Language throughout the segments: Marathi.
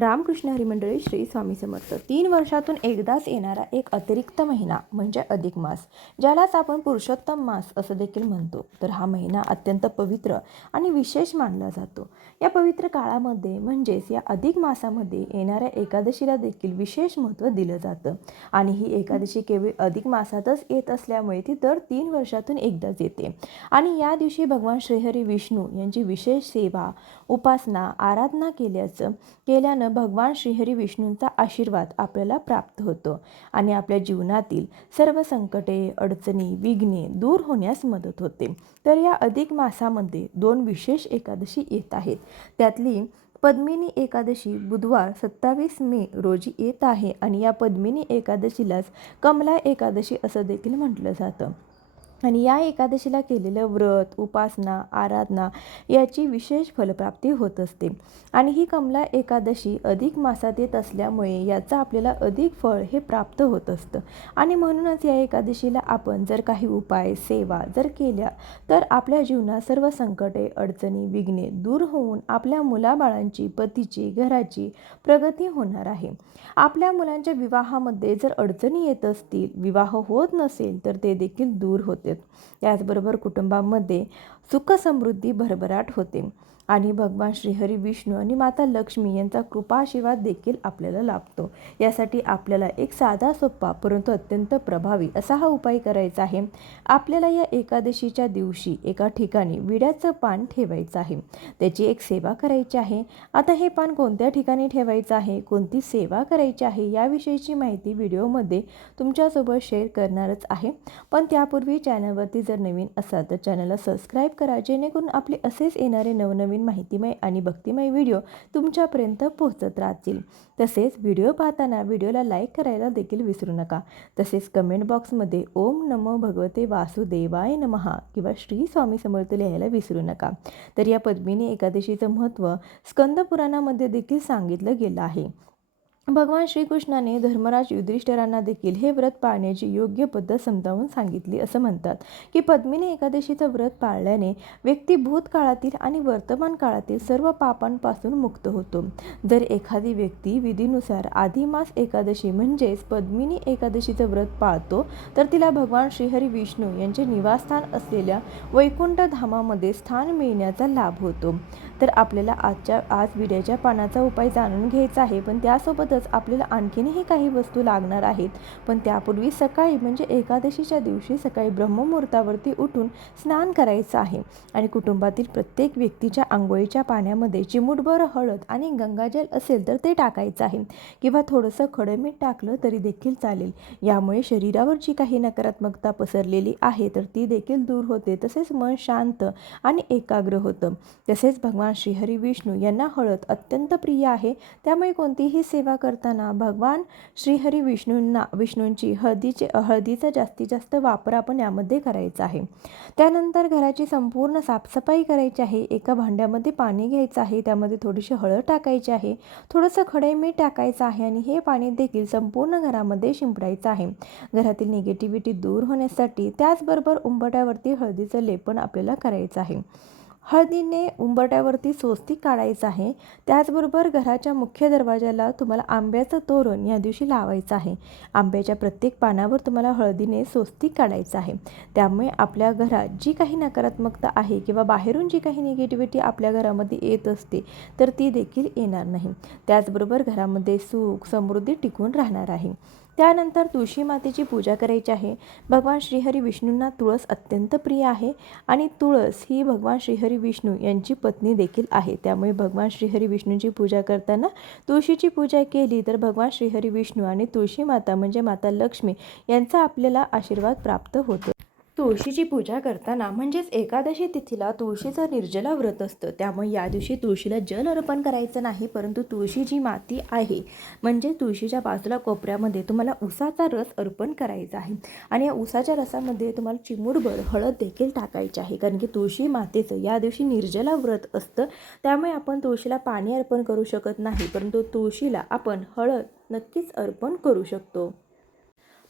रामकृष्ण हरी मंडळी श्री स्वामी समर्थ. 3 वर्षातून एकदाच येणारा एक अतिरिक्त महिना म्हणजे अधिक मास, ज्यालाच आपण पुरुषोत्तम मास असं देखील म्हणतो. तर हा महिना अत्यंत पवित्र आणि विशेष मानला जातो. या पवित्र काळामध्ये म्हणजेच या अधिक मासामध्ये येणाऱ्या एकादशीला देखील विशेष महत्त्व दिलं जातं. आणि ही एकादशी केवळ अधिक मासातच येत असल्यामुळे ती दर 3 वर्षातून एकदाच येते. आणि या दिवशी भगवान श्रीहरी विष्णू यांची विशेष सेवा, उपासना, आराधना केल्यानं भगवान श्रीहरी विष्णूंचा आशीर्वाद आपल्याला प्राप्त होतो आणि आपल्या जीवनातील सर्व संकटे, अडचणी, विघ्ने दूर होण्यास मदत होते. तर या अधिक मासामध्ये 2 विशेष एकादशी येत आहेत. त्यातली पद्मिनी एकादशी बुधवार 27 मे रोजी येत आहे आणि या पद्मिनी एकादशीलाच कमला एकादशी असं देखील म्हटलं जातं. आणि या एकादशीला केलेलं व्रत, उपासना, आराधना याची विशेष फलप्राप्ती होत असते. आणि ही कमला एकादशी अधिक मासात येत असल्यामुळे याचं आपल्याला अधिक फळ हे प्राप्त होत असतं. आणि म्हणूनच या एकादशीला आपण जर काही उपाय, सेवा जर केल्या तर आपल्या जीवनात सर्व संकटे, अडचणी, विघ्ने दूर होऊन आपल्या मुलाबाळांची, पतीची, घराची प्रगती होणार आहे. आपल्या मुलांच्या विवाहामध्ये जर अडचणी येत असतील, विवाह होत नसेल तर ते देखील दूर होते. त्याचबरोबर कुटुंबामध्ये सुख समृद्धी भरभराट होते आणि भगवान श्रीहरी विष्णू आणि माता लक्ष्मी यांचा कृपाआशीर्वाद देखील आपल्याला लाभतो. यासाठी आपल्याला एक साधा सोपा परंतु अत्यंत प्रभावी असा हा उपाय करायचा आहे. आपल्याला या एकादशीच्या दिवशी एका ठिकाणी विड्याचं पान ठेवायचं आहे. त्याची एक सेवा करायची आहे. आता हे पान कोणत्या ठिकाणी ठेवायचं आहे, कोणती सेवा करायची आहे याविषयीची माहिती व्हिडिओमध्ये तुमच्यासोबत शेअर करणारच आहे. पण त्यापूर्वी चॅनलवरती जर नवीन असाल तर चॅनलला सबस्क्राईब करा, जेणेकरून आपले असेच येणारे नवनवीन माहितीमय आणि भक्तिमय व्हिडिओ तुमच्यापर्यंत पोहोचत राहतील. तसेच व्हिडिओ पाहताना व्हिडिओला लाईक करायला देखील विसरू नका. तसेच कमेंट बॉक्समध्ये ओम नमो भगवते वासुदेवाय नमः किंवा श्री स्वामी समर्थ लिहायला विसरू नका. तर या पद्मिनी एकादशीचं महत्त्व स्कंद पुराणामध्ये देखील सांगितलं गेलं आहे. भगवान श्रीकृष्णाने धर्मराज युधिष्ठिरांना देखील हे व्रत पाळण्याची योग्य पद्धत समजावून सांगितली. असं म्हणतात की पद्मिनी एकादशीचं व्रत पाळल्याने व्यक्ती भूतकाळातील आणि वर्तमान काळातील सर्व पापांपासून मुक्त होतो. जर एखादी व्यक्ती विधीनुसार आदिमास एकादशी म्हणजेच पद्मिनी एकादशीचं व्रत पाळतो तर तिला भगवान श्रीहरी विष्णू यांचे निवासस्थान असलेल्या वैकुंठ धामामध्ये स्थान मिळण्याचा लाभ होतो. तर आपल्याला आज विड्याच्या पानाचा उपाय जाणून घ्यायचा आहे, पण त्यासोबतच आपल्याला आणखीनही काही वस्तू लागणार आहेत. पण त्यापूर्वी सकाळी म्हणजे एकादशीच्या दिवशी सकाळी ब्रह्ममुहूर्तावरती उठून स्नान करायचं आहे आणि कुटुंबातील प्रत्येक व्यक्तीच्या आंघोळीच्या पाण्यामध्ये चिमूटभर हळद आणि गंगाजल असेल तर ते टाकायचं आहे किंवा थोडंसं खडं मीठ टाकलं तरी देखील चालेल. यामुळे शरीरावर जी काही नकारात्मकता पसरलेली आहे तर ती देखील दूर होते. तसेच मन शांत आणि एकाग्र होतं. तसेच भगवान श्रीहरी विष्णू यांना हळद अत्यंत प्रिय आहे. त्यामुळे कोणतीही सेवा करताना भगवान श्रीहरी विष्णूंची हळदीचा जास्तीत जास्त वापर आपण यामध्ये करायचा आहे. त्यानंतर घराची संपूर्ण साफसफाई करायची आहे. एका भांड्यामध्ये पाणी घ्यायचं आहे, त्यामध्ये थोडीशी हळद टाकायची आहे, थोडंसं खडे मीठ टाकायचं आहे आणि हे पाणी देखील संपूर्ण घरामध्ये शिंपडायचं आहे घरातील निगेटिव्हिटी दूर होण्यासाठी. त्याचबरोबर उंबरठ्यावरती हळदीचं लेपन आपल्याला करायचं आहे. हळदीने उंबरठ्यावरती स्वस्तिक काढायचं आहे. त्याचबरोबर घराच्या मुख्य दरवाजाला तुम्हाला आंब्याचं तोरण या दिवशी लावायचं आहे. आंब्याच्या प्रत्येक पानावर तुम्हाला हळदीने स्वस्तिक काढायचं आहे. त्यामुळे आपल्या घरात जी काही नकारात्मकता आहे किंवा बाहेरून जी काही निगेटिव्हिटी आपल्या घरामध्ये येत असते तर ती देखील येणार नाही. त्याचबरोबर घरामध्ये सुख समृद्धी टिकून राहणार आहे. त्यानंतर तुळशी मातेची पूजा करायची आहे. भगवान श्रीहरी विष्णूंना तुळस अत्यंत प्रिय आहे आणि तुळस ही भगवान श्रीहरी विष्णू यांची पत्नी देखील आहे. त्यामुळे भगवान श्रीहरी विष्णूंची पूजा करताना तुळशीची पूजा केली तर भगवान श्रीहरी विष्णू आणि तुळशी माता म्हणजे माता लक्ष्मी यांचा आपल्याला आशीर्वाद प्राप्त होतो. तुळशीची पूजा करताना म्हणजेच एकादशी तिथीला तुळशीचं निर्जला व्रत असतं. त्यामुळे या दिवशी तुळशीला जल अर्पण करायचं नाही, परंतु तुळशी जी माती आहे म्हणजे तुळशीच्या बाजूला कोपऱ्यामध्ये तुम्हाला उसाचा रस अर्पण करायचा आहे आणि या उसाच्या रसामध्ये तुम्हाला चिमूटभर हळद देखील टाकायची आहे. कारण की तुळशी मातेचं या दिवशी निर्जला व्रत असतं. त्यामुळे आपण तुळशीला पाणी अर्पण करू शकत नाही, परंतु तुळशीला आपण हळद नक्कीच अर्पण करू शकतो.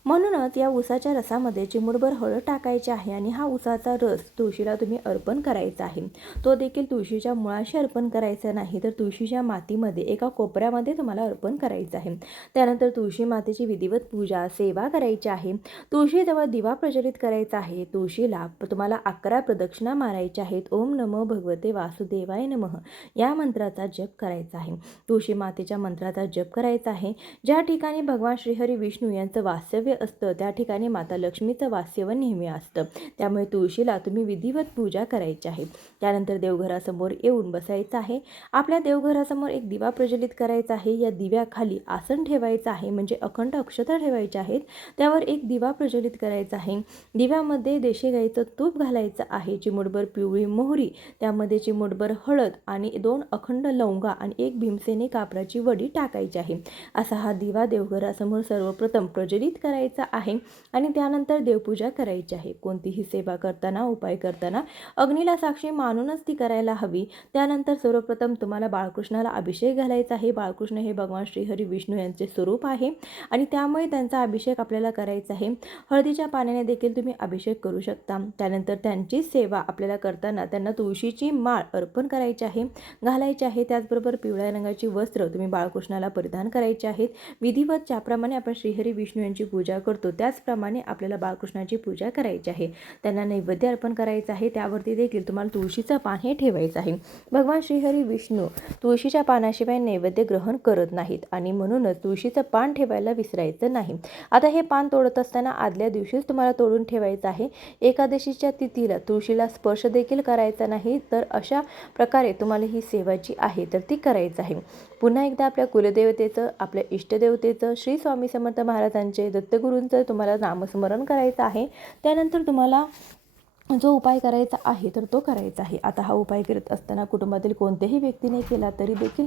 म्हणूनच या उसाच्या रसामध्ये चिमूटभर हळद टाकायची आहे आणि हा उसाचा रस तुळशीला तुम्ही अर्पण करायचा आहे. तो देखील तुळशीच्या मुळाशी अर्पण करायचा नाही, तर तुळशीच्या मातीमध्ये एका कोपऱ्यामध्ये तुम्हाला अर्पण करायचं आहे. त्यानंतर तुळशी मातेची विधिवत पूजा सेवा करायची आहे. तुळशीजवळ दिवा प्रज्वलित करायचा आहे. तुळशीला तुम्हाला 11 प्रदक्षिणा मारायच्या आहेत. ओम नमो भगवते वासुदेवाय नमः या मंत्राचा जप करायचा आहे. तुळशी मातेच्या मंत्राचा जप करायचा आहे. ज्या ठिकाणी भगवान श्रीहरी विष्णू यांचं वास्तव्य असतं त्या ठिकाणी माता लक्ष्मीचं वास्तव्य नेहमी असतं. त्यामुळे तुळशीला तुम्ही विधिवत पूजा करायची आहे. त्यानंतर देवघरासमोर येऊन बसायचं आहे. आपल्या देवघरासमोर एक दिवा प्रज्वलित करायचा आहे. या दिव्याखाली आसन ठेवायचं आहे, म्हणजे अखंड अक्षता ठेवायच्या आहेत. त्यावर एक दिवा प्रज्वलित करायचा आहे. दिव्यामध्ये देशी गाईचं तूप घालायचं आहे. चिमूटभर पिवळी मोहरी, त्यामध्ये चिमूटभर हळद आणि 2 अखंड लवंगा आणि 1 भीमसेनी कापराची वडी टाकायची आहे. असा हा दिवा देवघरासमोर सर्वप्रथम प्रज्वलित करायचा आहे आणि त्यानंतर देवपूजा करायची आहे. कोणतीही सेवा करताना, उपाय करताना अग्नीला साक्षी मानूनच ती करायला हवी. त्यानंतर सर्वप्रथम तुम्हाला बाळकृष्णाला अभिषेक घालायचा आहे. बाळकृष्ण हे भगवान श्रीहरी विष्णू यांचे स्वरूप आहे आणि त्यामुळे त्यांचा अभिषेक आपल्याला करायचा आहे. हळदीच्या पाण्याने देखील तुम्ही अभिषेक करू शकता. त्यानंतर त्यांची सेवा आपल्याला करताना त्यांना तुळशीची माळ अर्पण करायची आहे, घालायची आहे. त्याचबरोबर पिवळ्या रंगाची वस्त्र तुम्ही बाळकृष्णाला परिधान करायची आहेत. विधिवत ज्याप्रमाणे आपण श्रीहरी विष्णू यांची पूजा करतो त्याचप्रमाणे आपल्याला बाळकृष्णाची पूजा करायची आहे. त्यांना नैवेद्य अर्पण करायचं आहे. त्यावरती देखील तुम्हाला तुळशीचं पान हे ठेवायचं आहे. भगवान श्रीहरी विष्णू तुळशीच्या पानाशिवाय नैवेद्य ग्रहण करत नाहीत आणि म्हणूनच तुळशीचं पान ठेवायला विसरायचं नाही. आता हे पान तोडत असताना आदल्या दिवशीच तुम्हाला तोडून ठेवायचं आहे. एकादशीच्या तिथीला तुळशीला स्पर्श देखील करायचा नाही. तर अशा प्रकारे तुम्हाला ही सेवा जी आहे तर ती करायचं आहे. पुन्हा एकदा आपल्या कुलदेवतेचं, आपल्या इष्टदेवतेचं, श्री स्वामी समर्थ महाराजांचे, दत्तगुरूंचं तुम्हाला नामस्मरण करायचं आहे. त्यानंतर तुम्हाला जो उपाय करायचा आहे तर तो करायचा आहे. आता हा उपाय करत असताना कुटुंबातील कोणत्याही व्यक्तीने केला तरी देखील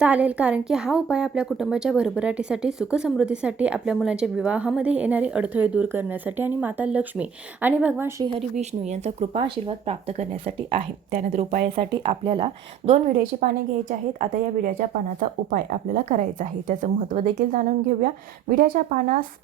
चालेल, कारण की हा उपाय आपल्या कुटुंबाच्या भरभराटीसाठी, सुखसमृद्धीसाठी, आपल्या मुलांच्या विवाहामध्ये येणारे अडथळे दूर करण्यासाठी आणि माता लक्ष्मी आणि भगवान श्रीहरी विष्णू यांचा कृपा आशीर्वाद प्राप्त करण्यासाठी आहे. त्यानंतर उपायासाठी आपल्याला 2 विड्याची पाने घ्यायची आहेत. आता या विड्याच्या पानाचा उपाय आपल्याला करायचा आहे. त्याचं महत्त्व देखील जाणून घेऊया. विड्याच्या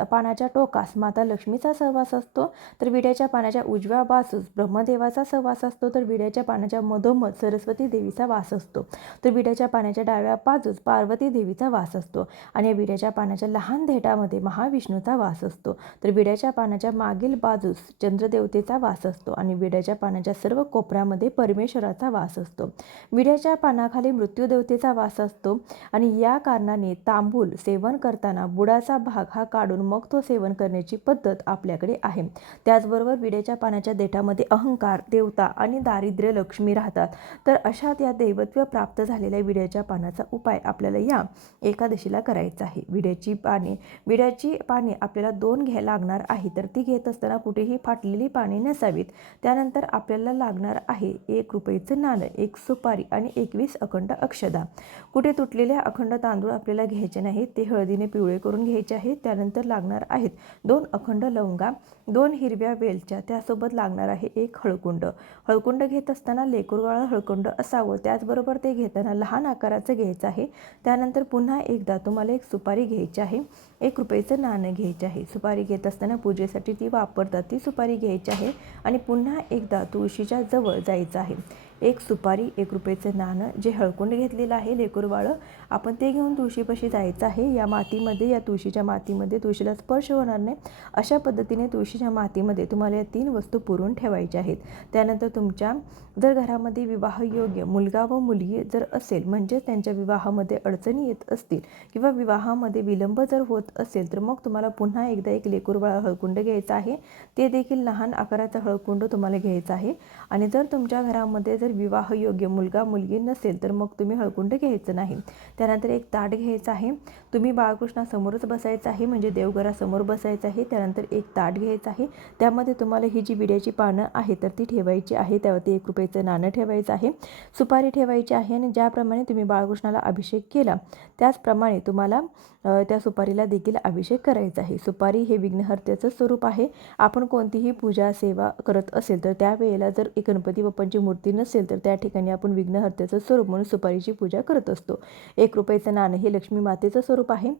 पानाच्या टोकास माता लक्ष्मीचा सहवास असतो, तर विड्याच्या पानाच्या उजव्या बाजूस ब्रह्मदेवाचा सहवास असतो, तर विड्याच्या पानाच्या मधोमध सरस्वती देवीचा वास असतो, तर विड्याच्या पानाच्या डाव्या बाजूस पार्वती देवीचा वास असतो आणि या विड्याच्या पानाच्या लहान देठामध्ये महाविष्णूचा वास असतो, तर विड्याच्या पानाच्या मागील बाजूस चंद्रदेवतेचा वास असतो आणि विड्याच्या पानाच्या सर्व कोपऱ्यामध्ये परमेश्वराचा वास असतो. विड्याच्या पानाखाली मृत्यूदेवतेचा वास असतो आणि या कारणाने तांबूल सेवन करताना बुडाचा भाग हा काढून मग तो सेवन करण्याची पद्धत आपल्याकडे आहे. त्याचबरोबर विड्याच्या पानाच्या देठामध्ये अहंकार, देवता आणि दारिद्र्य लक्ष्मी राहतात. तर अशा त्या दैवत्व प्राप्त झालेल्या विड्याच्या पानाचा उपाय आपल्याला या एकादशीला करायचा आहे. विड्याची पाने आपल्याला 2 लागणार आहे, तर ती घेत असताना कुठेही फाटलेली पाने नसावीत. त्यानंतर आपल्याला लागणार आहे 1 रुपयाचं नाणं, 1 सुपारी आणि 21 अखंड अक्षदा. कुठे तुटलेल्या अखंड तांदूळ आपल्याला घ्यायचे नाहीत, ते हळदीने पिवळे करून घ्यायचे आहेत. त्यानंतर लागणार आहेत 2 अखंड लवंगा, 2 हिरव्या वेलच्या, त्यासोबत लागणार आहे 1 हळकुंड. हळकुंड घेत असताना लेकूरवाळं हळकुंड असावं. त्याचबरोबर ते घेताना लहान आकाराचं घ्यायचं आहे. त्यानंतर पुन्हा एकदा तुम्हाला 1 सुपारी घ्यायची आहे, 1 रुपयाचं नाणं घ्यायचे आहे. सुपारी घेत असताना पूजेसाठी ती वापरतात ती सुपारी घ्यायची आहे आणि पुन्हा एकदा तुळशीच्या जवळ जायचं आहे. 1 सुपारी, 1 रुपयाचं नाणं, जे हळकुंड घेतलेलं आहे लेकूरवाळं, आपण ते घेऊन तुळशीपाशी जायचं आहे. या मातीमध्ये, या तुळशीच्या मातीमध्ये तुळशीला स्पर्श होणार नाही अशा पद्धतीने तुळशीच्या मातीमध्ये तुम्हाला या 3 वस्तू पुरून ठेवायच्या आहेत. त्यानंतर तुमच्या जर घरामध्ये विवाहयोग्य मुलगा व मुलगी जर असेल, म्हणजे त्यांच्या विवाहामध्ये अडचणी येत असतील किंवा विवाहामध्ये विलंब जर होत असेल, तर मग तुम्हाला पुन्हा एकदा 1 लेकूरवाळा हळकुंड घ्यायचा आहे. ते देखील लहान आकाराचा हळकुंड तुम्हाला घ्यायचा आहे. आणि जर तुमच्या घरामध्ये जर विवाहयोग्य मुलगा मुलगी नसेल, तर मग तुम्ही हळकुंड घ्यायचं नाही. त्यानंतर 1 ताट घ्यायचं आहे. तुम्ही बाळकृष्णासमोरच बसायचं आहे, म्हणजे देवघरासमोर बसायचं आहे. त्यानंतर 1 ताट घ्यायचं आहे. त्यामध्ये तुम्हाला ही जी विड्याची पानं आहे तर ती ठेवायची आहे. त्यावरती 1 रुपयाचं नाणं ठेवायचं आहे, सुपारी ठेवायची आहे आणि ज्याप्रमाणे तुम्ही बाळकृष्णाला अभिषेक केला त्याचप्रमाणे तुम्हाला त्या सुपारीला देखील अभिषेक करायचा आहे. सुपारी हे विघ्नहर्त्याचं स्वरूप आहे. आपण कोणतीही पूजा सेवा करत असेल तर त्यावेळेला जर एक गणपती बाप्पांची मूर्ती नसेल तर त्या ठिकाणी आपण विघ्नहर्त्याचं स्वरूप म्हणून सुपारीची पूजा करत असतो. 1 रुपयाचं नाणं हे लक्ष्मी मातेचं स्वरूप आहे.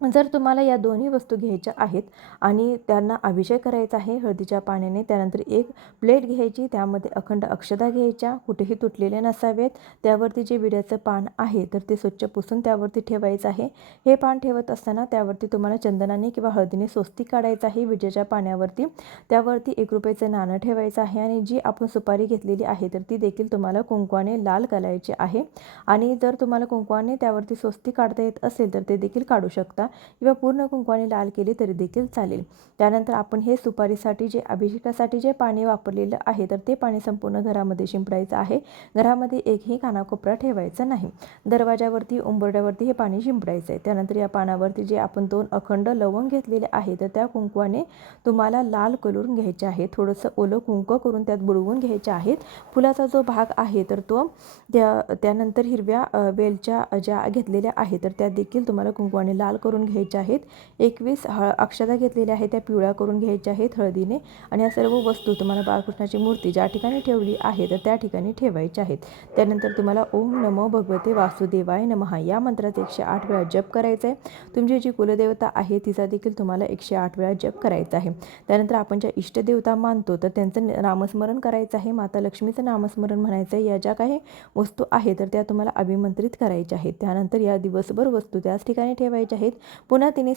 जर तुम्हाला या दोन्ही वस्तू घ्यायच्या आहेत आणि त्यांना अभिषेक करायचा आहे हळदीच्या पाण्याने, त्यानंतर एक प्लेट घ्यायची, त्यामध्ये अखंड अक्षता घ्यायच्या, कुठेही तुटलेले नसावेत. त्यावरती जे विड्याचं पान आहे तर ते स्वच्छ पुसून त्यावरती ठेवायचं आहे. हे पान ठेवत असताना त्यावरती तुम्हाला चंदनाने किंवा हळदीने स्वस्तिक काढायचं आहे विजेच्या पाण्यावरती. त्यावरती ₹1 नाणं ठेवायचं आहे आणि जी आपण सुपारी घेतलेली आहे तर ती देखील तुम्हाला कुंकवाने लाल करायची आहे. आणि जर तुम्हाला कुंकवाने त्यावरती स्वस्तिक काढता येत असेल तर ते देखील काढू शकता किंवा पूर्ण कुंकवाने लाल केली तरी देखील चालेल. त्यानंतर आपण हे सुपारीसाठी जे अभिषेकासाठी जे पाणी वापरलेलं आहे तर ते पाणी संपूर्ण घरामध्ये शिंपडायचं आहे. घरामध्ये एकही कानाकोपरा ठेवायचा नाही. दरवाजावरती उंबरड्यावरती हे पाणी शिंपडायचं आहे. त्यानंतर या पानावरती जे आपण 2 अखंड लवंग घेतलेले आहे तर त्या कुंकवाने तुम्हाला लाल करून घ्यायचे आहे. थोडंसं ओलं कुंकू करून त्यात बुडवून घ्यायचे आहेत. फुलाचा जो भाग आहे तर तो त्यानंतर हिरव्या वेलच्या ज्या घेतलेल्या आहे तर त्या देखील तुम्हाला कुंकवाने लाल करून घ्यायच्या आहेत. 21 अक्षता घेतलेल्या आहेत त्या पिवळ्या करून घ्यायच्या आहेत हळदीने. आणि या सर्व वस्तू तुम्हाला बाळकृष्णाची मूर्ती ज्या ठिकाणी ठेवली आहे तर त्या ठिकाणी ठेवायच्या आहेत. त्यानंतर तुम्हाला ओम नमो भगवते वासुदेवाय नमः या मंत्राचा 108 वेळा जप करायचा आहे. तुमची जी कुलदेवता आहे तिचा देखील तुम्हाला 108 वेळा जप करायचा आहे. त्यानंतर आपण ज्या इष्टदेवता मानतो तर त्यांचं नामस्मरण करायचं आहे. माता लक्ष्मीचं नामस्मरण म्हणायचं आहे. या ज्या काही वस्तू आहे तर त्या तुम्हाला अभिमंत्रित करायच्या आहेत. त्यानंतर या दिवसभर वस्तू त्याच ठिकाणी ठेवायच्या आहेत. पुन्हा तिन्ही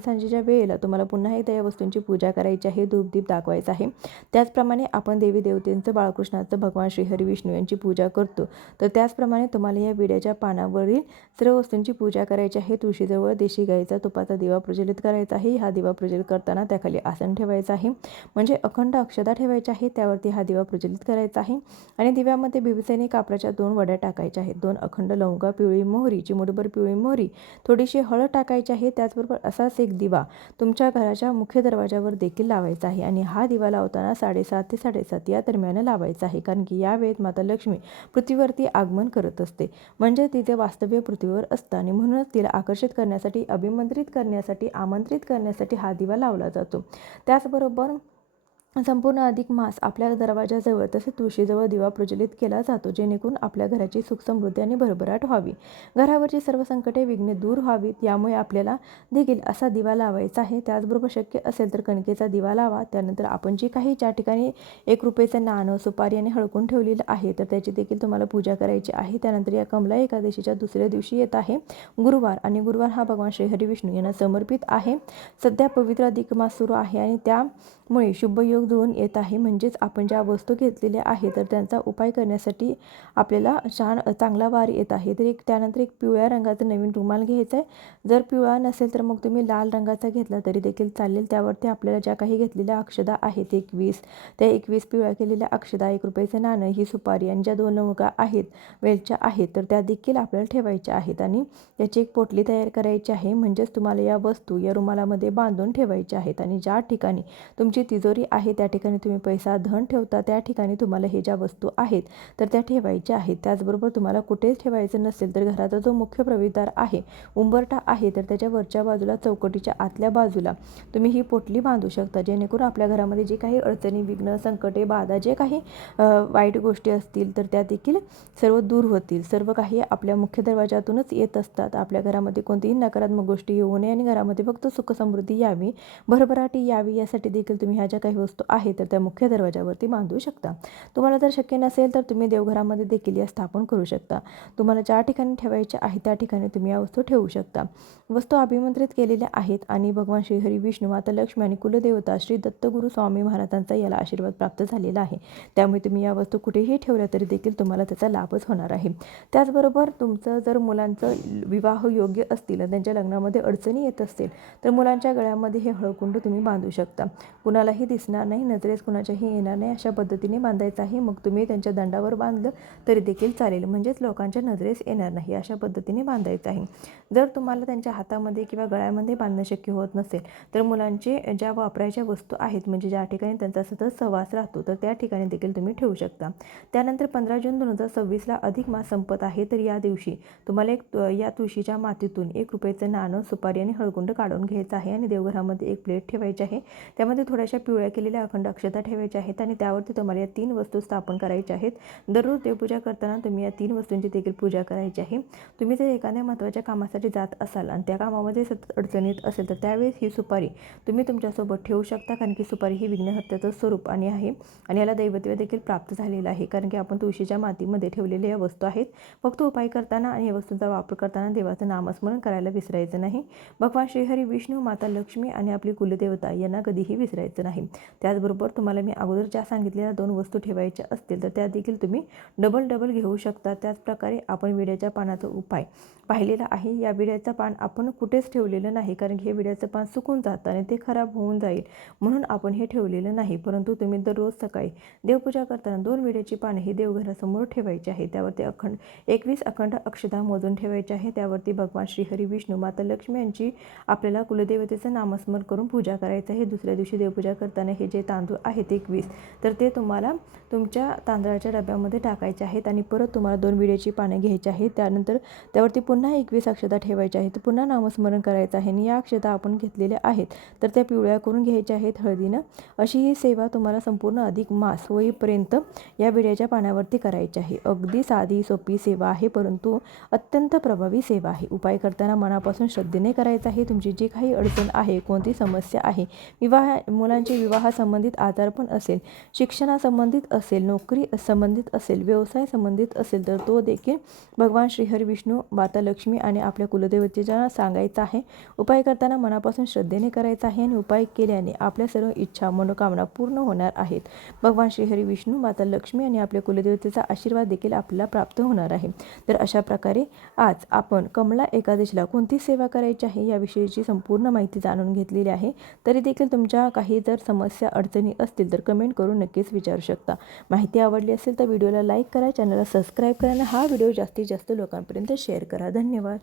सांजेच्या वेळेला तुम्हाला पुन्हा एकदा या वस्तूंची पूजा करायची आहे. धूपदीप दाखवायचा आहे. त्याचप्रमाणे आपण देवी देवतेंचं बाळकृष्णाचं भगवान श्रीहरी विष्णू यांची पूजा करतो तर त्याचप्रमाणे तुम्हाला या विड्याच्या पानावरील सर्व वस्तूंची पूजा करायची आहे. तुळशीजवळ देशी गाईचा तुपाचा दिवा प्रज्वलित करायचा आहे. हा दिवा प्रज्वलित करताना त्याखाली आसन ठेवायचं आहे. म्हणजे अखंड अक्षता ठेवायच्या आहे त्यावरती हा दिवा प्रज्वलित करायचा आहे. आणि दिव्यामध्ये भीमसेनी कापराच्या 2 वड्या टाकायच्या आहेत. 2 अखंड लवंगा, पिवळी मोहरी, चिमूटभर पिवळी मोहरी, थोडीशी हळद टाकायची आहे. त्याचबरोबर असाच एक दिवा तुमच्या घराच्या मुख्य दरवाजावर देखील लावायचा आहे. आणि हा दिवा लावताना 7:30 ते 7:30 या दरम्यान लावायचा आहे. कारण की या वेळेत माता लक्ष्मी पृथ्वीवरती आगमन करत असते. म्हणजे तिचे वास्तव्य पृथ्वीवर असतं आणि म्हणूनच तिला आकर्षित करण्यासाठी, अभिमंत्रित करण्यासाठी, आमंत्रित करण्यासाठी हा दिवा लावला जातो. त्याचबरोबर संपूर्ण अधिक मास आपल्या दरवाजाजवळ तसेच तुळशीजवळ दिवा प्रज्वलित केला जातो जेणेकरून आपल्या घराची सुख समृद्धी आणि भरभराट व्हावी. घरावरची सर्व संकटे विघ्ने दूर व्हावीत यामुळे आपल्याला देखील असा दिवा लावायचा आहे. त्याचबरोबर शक्य असेल तर कणकेचा दिवा लावा. त्यानंतर आपण जी काही ज्या ठिकाणी ₹1 नाणं, सुपारी आणि हळकून ठेवलेलं आहे तर त्याची देखील तुम्हाला पूजा करायची आहे. त्यानंतर या कमला एकादशीच्या दुसऱ्या दिवशी येत आहे गुरुवार आणि गुरुवार हा भगवान श्रीहरी विष्णू यांना समर्पित आहे. सध्या पवित्र अधिक मास सुरू आहे आणि त्यामुळे शुभ योग जुळून येत आहे. म्हणजेच आपण ज्या वस्तू घेतलेल्या आहे तर त्यांचा उपाय करण्यासाठी आपल्याला चांगला वार येत आहे. तर त्यानंतर एक पिवळ्या रंगाचा नवीन रुमाल घ्यायचा आहे. जर पिवळा नसेल तर मग तुम्ही लाल रंगाचा घेतला तरी देखील चालेल. त्यावरती आपल्याला ज्या काही घेतलेल्या अक्षता आहेत 21 त्या 21 पिवळ्या केलेल्या अक्षता, ₹1 नाणं, ही सुपारी आणि ज्या 2 लवंगा आहेत वेलच्या आहेत तर त्या देखील आपल्याला ठेवायच्या आहेत. आणि याची एक पोटली तयार करायची आहे. म्हणजेच तुम्हाला या वस्तू या रुमालामध्ये बांधून ठेवायच्या आहेत. आणि ज्या ठिकाणी तुमची तिजोरी आहे त्या ठिकाणी तुम्ही पैसा धन ठेवता त्या ठिकाणी तुम्हाला हे ज्या वस्तू आहेत तर त्या ठेवायच्या आहेत. त्याचबरोबर तुम्हाला कुठेच ठेवायचं नसेल तर घराचा जो मुख्य प्रवेशद्वार आहे, उंबरठा आहे, तर त्याच्या वरच्या बाजूला चौकटीच्या आतल्या बाजूला तुम्ही ही पोटली बांधू शकता जेणेकरून आपल्या घरामध्ये जे काही अडचणी, विघ्न, संकटे, बाधा, जे काही वाईट गोष्टी असतील तर त्या देखील सर्व दूर होतील. सर्व काही आपल्या मुख्य दरवाजातूनच येत असतात. आपल्या घरामध्ये कोणतीही नकारात्मक गोष्टी येऊ नये आणि घरामध्ये फक्त सुख समृद्धी यावी, भरभराटी यावी यासाठी देखील तुम्ही ह्या ज्या काही वस्तू आहे तर त्या मुख्य दरवाजावरती बांधू शकता. तुम्हाला जर शक्य नसेल तर तुम्ही देवघरामध्ये देखील या स्थापन करू शकता. तुम्हाला ज्या ठिकाणी ठेवायच्या आहे त्या ठिकाणी तुम्ही या वस्तू ठेवू शकता. वस्तू अभिमंत्रित केलेल्या आहेत आणि भगवान श्रीहरी विष्णू, माता लक्ष्मी आणि कुलदेवता श्री दत्तगुरू स्वामी महाराजांचा याला आशीर्वाद प्राप्त झालेला आहे. त्यामुळे तुम्ही या वस्तू कुठेही ठेवल्या तरी देखील तुम्हाला त्याचा लाभच होणार आहे. त्याचबरोबर तुमचं जर मुलांचं विवाह योग्य असतील आणि त्यांच्या लग्नामध्ये अडचणी येत असतील तर मुलांच्या गळ्यामध्ये हे हळकुंड तुम्ही बांधू शकता. कुणालाही दिसणार नाही, नजरेस कुणाच्याही येणार नाही अशा पद्धतीने बांधायचं आहे. मग तुम्ही त्यांच्या दंडावर बांधलं तरी देखील चालेल. म्हणजेच लोकांच्या नजरेस येणार नाही अशा पद्धतीने बांधायचं आहे. जर तुम्हाला त्यांच्या हातामध्ये किंवा गळ्यामध्ये बांधणं शक्य होत नसेल तर मुलांचे ज्या वापरायच्या वस्तू आहेत म्हणजे ज्या ठिकाणी त्यांचा सतत सहवास राहतो तर त्या ठिकाणी देखील तुम्ही ठेवू शकता. त्यानंतर 15 जून 2026 अधिक मास संपत आहे. तर या दिवशी तुम्हाला या तुळशीच्या मातीतून ₹1 नाणं, सुपारी आणि हळकुंड काढून घ्यायचं आहे आणि देवघरामध्ये एक प्लेट ठेवायची आहे. त्यामध्ये थोड्याशा पिवळ्या केलेल्या त्या अखंड अक्षता ठेवायच्या आहेत आणि त्यावरती तुम्हाला या 3 वस्तू स्थापन करायच्या आहेत. दररोज देवपूजा करताना तुम्ही या 3 वस्तूंची देखील पूजा करायची आहे. तुम्ही जर एखाद्या महत्त्वाच्या कामासाठी जात असाल आणि त्या कामामध्ये सतत अडचणीत असेल तर त्यावेळेस ही सुपारी तुम्ही तुमच्यासोबत ठेवू शकता, कारण की सुपारी ही विघ्नहर्त्याचं स्वरूप आहे आणि याला दैवत्व देखील प्राप्त झालेलं आहे, कारण की आपण तुळशीच्या मातीमध्ये ठेवलेल्या या वस्तू आहेत. फक्त उपाय करताना आणि या वस्तूंचा वापर करताना देवाचं नामस्मरण करायला विसरायचं नाही. भगवान श्रीहरी, विष्णू, माता लक्ष्मी आणि आपली कुलदेवता यांना कधीही विसरायचं नाही. त्याचबरोबर तुम्हाला मी अगोदर ज्या सांगितलेल्या 2 वस्तू ठेवायच्या असतील तर त्या देखील तुम्ही डबल घेऊ शकता. त्याचप्रकारे आपण विड्याच्या पानाचा उपाय पाहिलेला आहे. या विड्याचं पान आपण कुठेच ठेवलेलं नाही, कारण की हे विड्याचं पान सुकून जातं आणि ते खराब होऊन जाईल म्हणून आपण हे ठेवलेलं नाही. परंतु तुम्ही दररोज सकाळी देवपूजा करताना 2 विड्याची पाने ही देवघरासमोर ठेवायची आहे. त्यावरती 21 अखंड अक्षता मोजून ठेवायची आहे. त्यावरती भगवान श्रीहरी, विष्णू, माता लक्ष्मी यांची आपल्याला कुलदेवतेचं नामस्मरण करून पूजा करायचं आहे. दुसऱ्या दिवशी देवपूजा करताना हे जे तांदूळ आहेत 21 तर ते तुम्हाला तुमच्या तांदळाच्या डब्यामध्ये टाकायचे आहेत आणि परत तुम्हाला 2 विड्याची पाने घ्यायची आहेत. त्यानंतर त्यावरती पुन्हा 21 अक्षता ठेवायच्या आहेत. पुन्हा नामस्मरण करायचं आहे आणि या अक्षता आपण घेतलेल्या आहेत तर त्या पिवळ्या करून घ्यायच्या आहेत हळदीनं. अशी ही सेवा तुम्हाला संपूर्ण अधिक मास होईपर्यंत या विड्याच्या पानावरती करायची आहे. अगदी साधी सोपी सेवा आहे, परंतु अत्यंत प्रभावी सेवा आहे. उपाय करताना मनापासून श्रद्धेने करायचा आहे. तुमची जी काही अडचण आहे, कोणती समस्या आहे, मुलांचे विवाहासंबंधित आजारपण असेल, शिक्षणासंबंधित असेल, नोकरी संबंधित असेल, व्यवसाय संबंधित असेल तर तो देखील भगवान श्रीहरी, विष्णू, माता लक्ष्मी आणि आपल्या कुलदेवतेच्या सांगायचा आहे. उपाय करताना मनापासून श्रद्धेने करायचा आहे आणि उपाय केल्याने आपल्या सर्व इच्छा मनोकामना पूर्ण होणार आहेत. भगवान श्रीहरी, विष्णू, माता लक्ष्मी आणि आपल्या कुलदेवतेचा आशीर्वाद देखील आपल्याला प्राप्त होणार आहे. तर अशा प्रकारे आज आपण कमला एकादशीला कोणती सेवा करायची आहे याविषयीची संपूर्ण माहिती जाणून घेतलेली आहे. तरी देखील तुमच्या काही जर समस्या अडचणी असतील तर कमेंट करून नक्कीच विचारू शकता. माहिती आवडली असेल तर व्हिडिओला लाईक करा, चॅनलला सबस्क्राईब करा आणि हा व्हिडिओ जास्तीत जास्त लोकांपर्यंत शेअर करा. धन्यवाद.